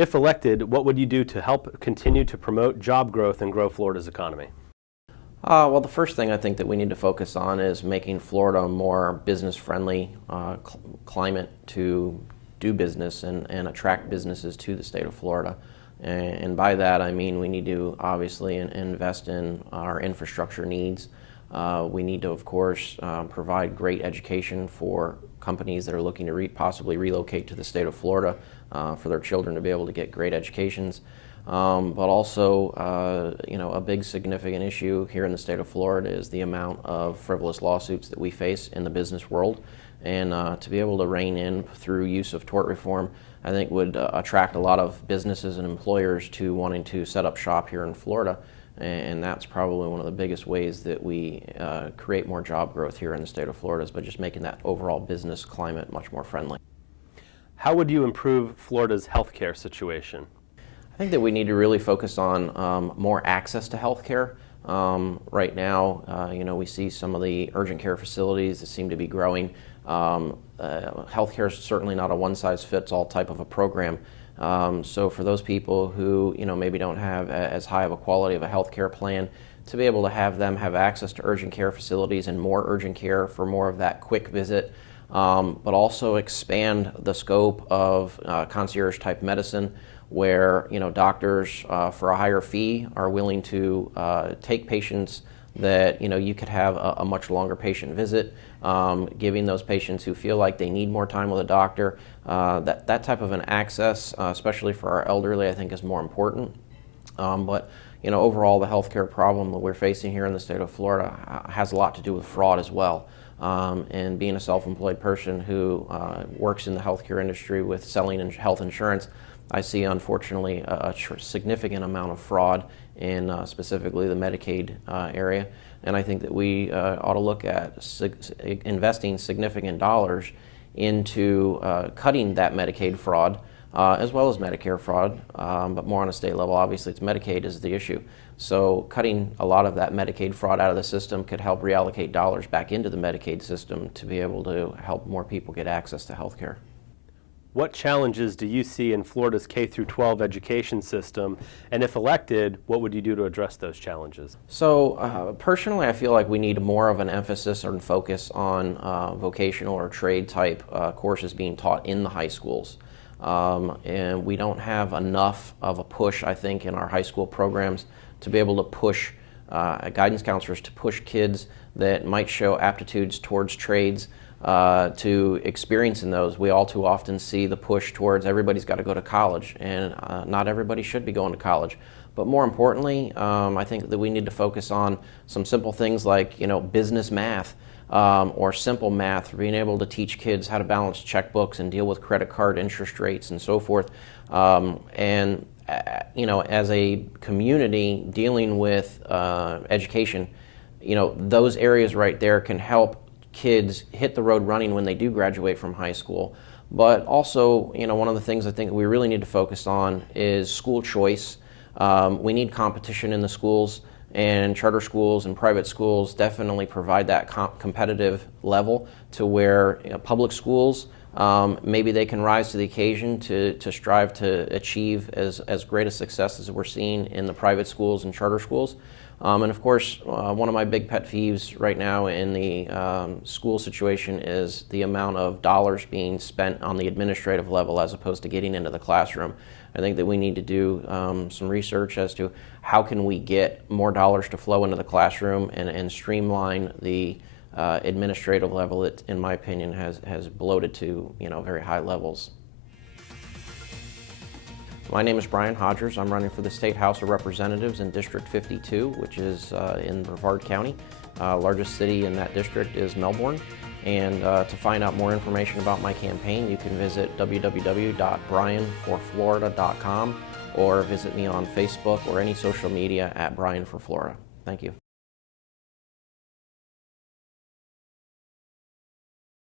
If elected, what would you do to help continue to promote job growth and grow Florida's economy? Well, the first thing I think that we need to focus on is making Florida a more business-friendly climate to do business and attract businesses to the state of Florida. And by that, I mean we need to obviously invest in our infrastructure needs. We need to, of course, provide great education for companies that are looking to possibly relocate to the state of Florida for their children to be able to get great educations. But also, a big significant issue here in the state of Florida is the amount of frivolous lawsuits that we face in the business world. And to be able to rein in through use of tort reform, I think would attract a lot of businesses and employers to wanting to set up shop here in Florida. And that's probably one of the biggest ways that we create more job growth here in the state of Florida, is by just making that overall business climate much more friendly. How would you improve Florida's healthcare situation? I think that we need to really focus on more access to health care. Right now, we see some of the urgent care facilities that seem to be growing. Healthcare is certainly not a one-size-fits-all type of a program. So for those people who maybe don't have as high of a quality of a healthcare plan, to be able to have them have access to urgent care facilities and more urgent care for more of that quick visit, but also expand the scope of concierge-type medicine, where doctors for a higher fee are willing to take patients that you could have a much longer patient visit, giving those patients who feel like they need more time with a doctor. That type of an access, especially for our elderly, I think is more important. But overall, the healthcare problem that we're facing here in the state of Florida has a lot to do with fraud as well. And being a self-employed person who works in the healthcare industry with selling health insurance, I see, unfortunately, a significant amount of fraud in specifically the Medicaid area. And I think that we ought to look at investing significant dollars into cutting that Medicaid fraud, as well as Medicare fraud, but more on a state level. Obviously, it's Medicaid is the issue. So cutting a lot of that Medicaid fraud out of the system could help reallocate dollars back into the Medicaid system to be able to help more people get access to health care. What challenges do you see in Florida's K-12 education system? And if elected, what would you do to address those challenges? So personally, I feel like we need more of an emphasis and focus on vocational or trade type courses being taught in the high schools. And we don't have enough of a push, I think, in our high school programs to be able to push guidance counselors to push kids that might show aptitudes towards trades to experience in those. We all too often see the push towards everybody's got to go to college, and not everybody should be going to college. But more importantly, I think that we need to focus on some simple things like business math or simple math, being able to teach kids how to balance checkbooks and deal with credit card interest rates and so forth. And as a community dealing with education, those areas right there can help kids hit the road running when they do graduate from high school. But also, one of the things I think we really need to focus on is school choice. We need competition in the schools, and charter schools and private schools definitely provide that competitive level to where public schools, maybe they can rise to the occasion to strive to achieve as great a success as we're seeing in the private schools and charter schools. And of course, one of my big pet peeves right now in the school situation is the amount of dollars being spent on the administrative level as opposed to getting into the classroom. I think that we need to do some research as to how can we get more dollars to flow into the classroom and streamline the administrative level that, in my opinion, has bloated to very high levels. My name is Brian Hodgers. I'm running for the State House of Representatives in District 52, which is in Brevard County. Largest city in that district is Melbourne. And to find out more information about my campaign, you can visit www.brianforflorida.com or visit me on Facebook or any social media at Brian for Florida. Thank you.